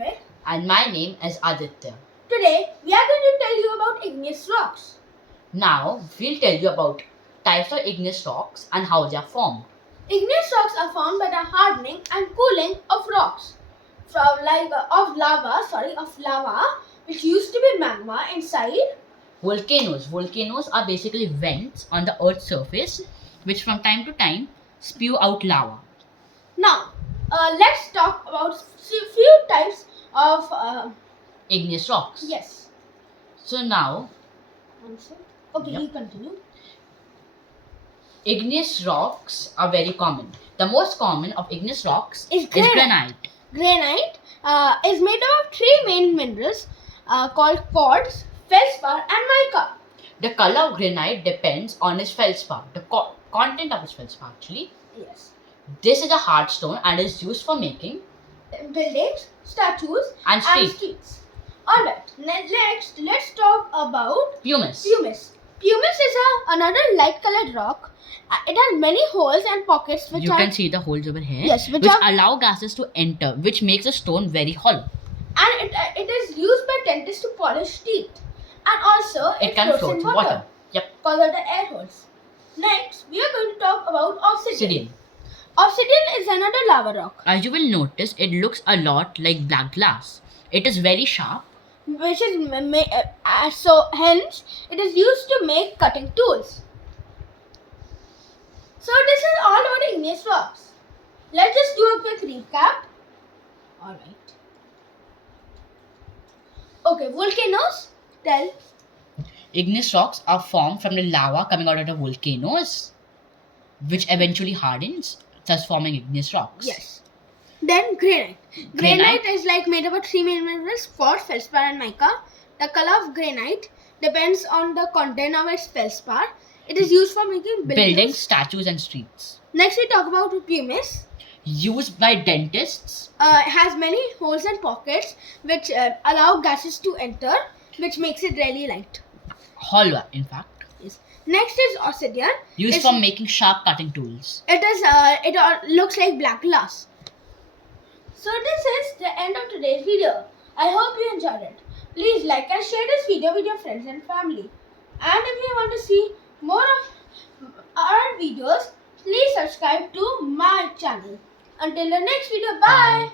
Advay. And my name is Aditya. Today, we are going to tell you about igneous rocks. Now, we'll tell you about types of igneous rocks and how they are formed. Igneous rocks are formed by the hardening and cooling of rocks. Of lava, which used to be magma inside. Volcanoes. Volcanoes are basically vents on the Earth's surface, which from time to time spew out lava. Now, let's talk about few types of Igneous rocks. Yes. So now, Okay, Yep. you continue. igneous rocks are very common. The most common of igneous rocks Is is granite. granite. Granite is made up of three main minerals called quartz, feldspar, and mica. The color of granite depends on its feldspar, the content of its feldspar actually. Yes. This is a hard stone and is used for making Buildings, statues, and and streets. streets. Alright, next let's talk about Pumice. pumice. Pumice is another light colored rock. It has many holes and pockets which You are can see the holes over here, Yes, which which are- allow gases to enter, which makes the stone very hollow. and it is used by dentists to polish teeth. And also It can floats float in in water. Yep. because of the air holes. Next, we are going to talk about obsidian. Obsidian. Obsidian is another lava rock, As you will notice, it looks a lot like black glass. It is very sharp. which is so hence it is used to make cutting tools. So this is all about igneous rocks. Let's just do a quick recap. Alright. Okay, volcanoes. Tell. Igneous rocks are formed from the lava coming out of the volcanoes, which eventually hardens, thus forming igneous rocks. Yes. Then granite. Granite. Granite is like made up of three main minerals: quartz, feldspar, and mica. The color of granite depends on the content of its feldspar. It is used for making Buildings, statues, and streets. Next, we talk about pumice. Used by dentists. It has many holes and pockets which allow gases to enter, which makes it really light. Hollow, in fact. Yes. Next is obsidian. Used It's- for making sharp cutting tools. It looks like black glass. So this is the end of today's video. I hope you enjoyed it. Please like and share this video with your friends and family. And if you want to see more of our videos, please subscribe to my channel. Until the next video, bye.